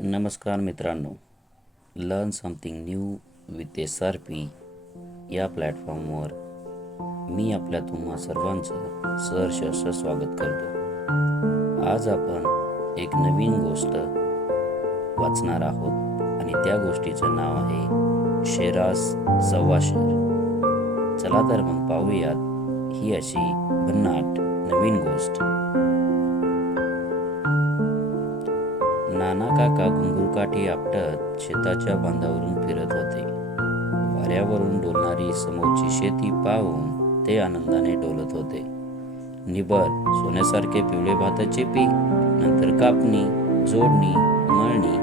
नमस्कार मित्रांनो. Learn something new with S R P या प्लॅटफॉर्मवर मी आपल्या तुम्हा सर्वांचं सहर्ष स्वागत करतो. आज आपण एक नवीन गोष्ट वाचणार आहोत आणि त्या गोष्टीचं नाव आहे शेरास सव्वाशेर चला तर मग पाहूयात ही अशी भन्नाट नवीन गोष्ट. नाना काका घुंगुरकाठी आपटत शेताच्या बांधावरून फिरत होते. वाऱ्यावरून डोलणारी समोरची शेती पाहून ते आनंदाने डोलत होते. निबर सोन्यासारखे पिवळे भाताचे पीक नंतर कापणी जोडणी मळणी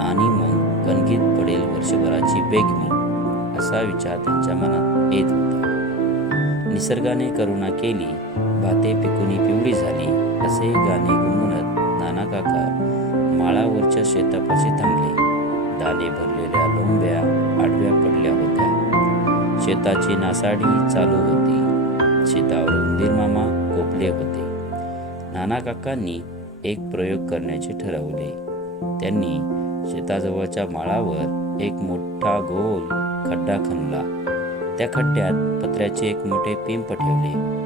आणि मग कणगीत पडेल वर्षभराची बेगमी असा विचार त्यांच्या मनात येत होता. निसर्गाने करुणा केली भाते पिकुनी पिवळी झाली असे गाणे गुणगुणत नाना काका माळावरच्या शेतापाशी थांबले. दाणे भरलेल्या लोंब्या आडव्या पडल्या होत्या. शेताची नासाडी चालू होती. शेतावर उंदीर मामा कोपले होते. नाना काकांनी एक प्रयोग करण्याचे ठरवले. त्यांनी शेताजवळच्या माळावर एक मोठा गोल खड्डा खणला. त्या खड्ड्यात पत्र्याचे एक मोठे पिंप ठेवले.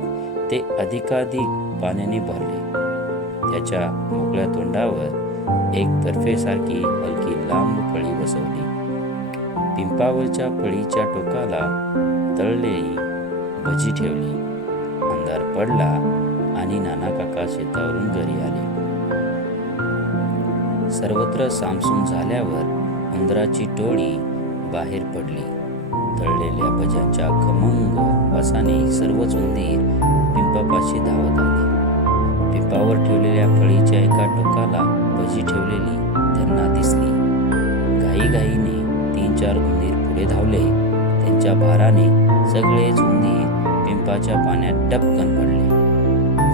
ते अधिकाधिक पाण्याने भरले. त्याच्या मोकळ्या तोंडावर एक तर्फेसारखी हलकी लांब फळी बसवली. पिंपावरच्या फळीच्या टोकाला तळलेली भजी ठेवली. अंधार पडला आणि नाना काका शेतावरून घरी आले. सर्वत्र सामसूम झाल्यावर उंदराची टोळी बाहेर पडली. तळलेल्या भज्यांच्या खमंग वासाने सर्वच उंदीर पिंपापाशी धावत आले. पिंपावर ठेवलेल्या फळीच्या एका टोकाला भजी ठेवलेली त्यांना दिसली. घाईघाईने तीन चार उंदीर पुढे धावले. त्यांच्या भाराने सगळेच उंदीर पिंपाच्या पाण्यात टपकन पडले.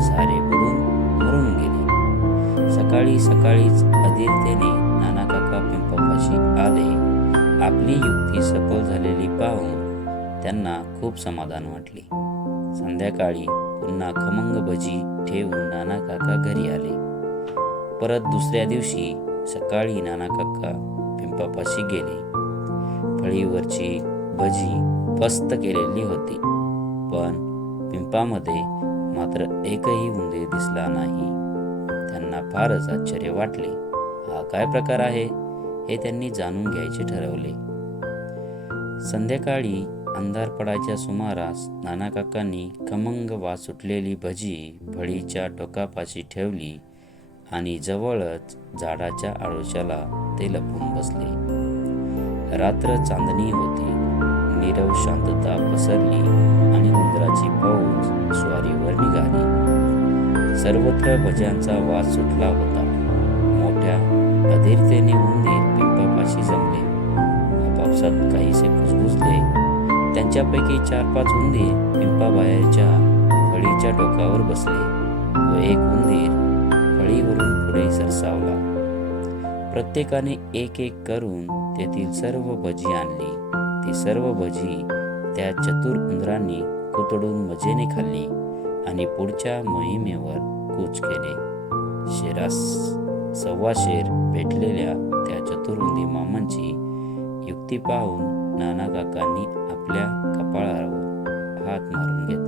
सारे बुडून मरून गेले. सकाळी सकाळीच अधीरतेने नाना काका पिंपापाशी आले. आपली युक्ती सफल झालेली पाहून त्यांना खूप समाधान वाटले. संध्याकाळी नाखमंग भजी ठेवून नाना काका घरी आले. परत दुसऱ्या दिवशी सकाळी नाना काका पिंपापाशी गेले. फळीवरची भजी फस्त केलेली होती. पण पिंपामध्ये मात्र एकही उंदीर दिसला नाही. त्यांना फारच आश्चर्य वाटले. हा काय प्रकार आहे? हे त्यांनी जाणून घ्यायचे ठरवले. संध्याकाळी अंधार पडायच्या सुमारास नानाकाकांनी खमंग वास सुटलेली भजी फळीच्या टोकापाशी ठेवली आणि जवळच झाडाच्या आळोशाला ते लपून बसले. रात्र चांदणी होती. नीरव शांतता पसरली आणि उंदराची फौज स्वारीवर निघाली. सर्वत्र भज्यांचा वास सुटला होता. मोठ्या अधीरतेने उंदीर पिंपापाशी जमले. आपापसात काहीसे कुजबुजले त्यांच्यापैकी चार पाच उंदीर पिंपाबाहेरच्या फळीच्या टोकावर बसले व एक उंदीर फळीवरून पुढे सरसावला. प्रत्येकाने एक एक करून तेथील सर्व भजी आणली. ती सर्व भजी त्या चतुर उंदरांनी कुतडून मजेने खाल्ली आणि पुढच्या मोहिमेवर कूच केले. शेरास सव्वा शेर भेटलेल्या त्या चतुरुंदी मामांची युक्ती पाहून नाना काकांनी आपल्या कपाळावर हात मारून घेतला धन्यवाद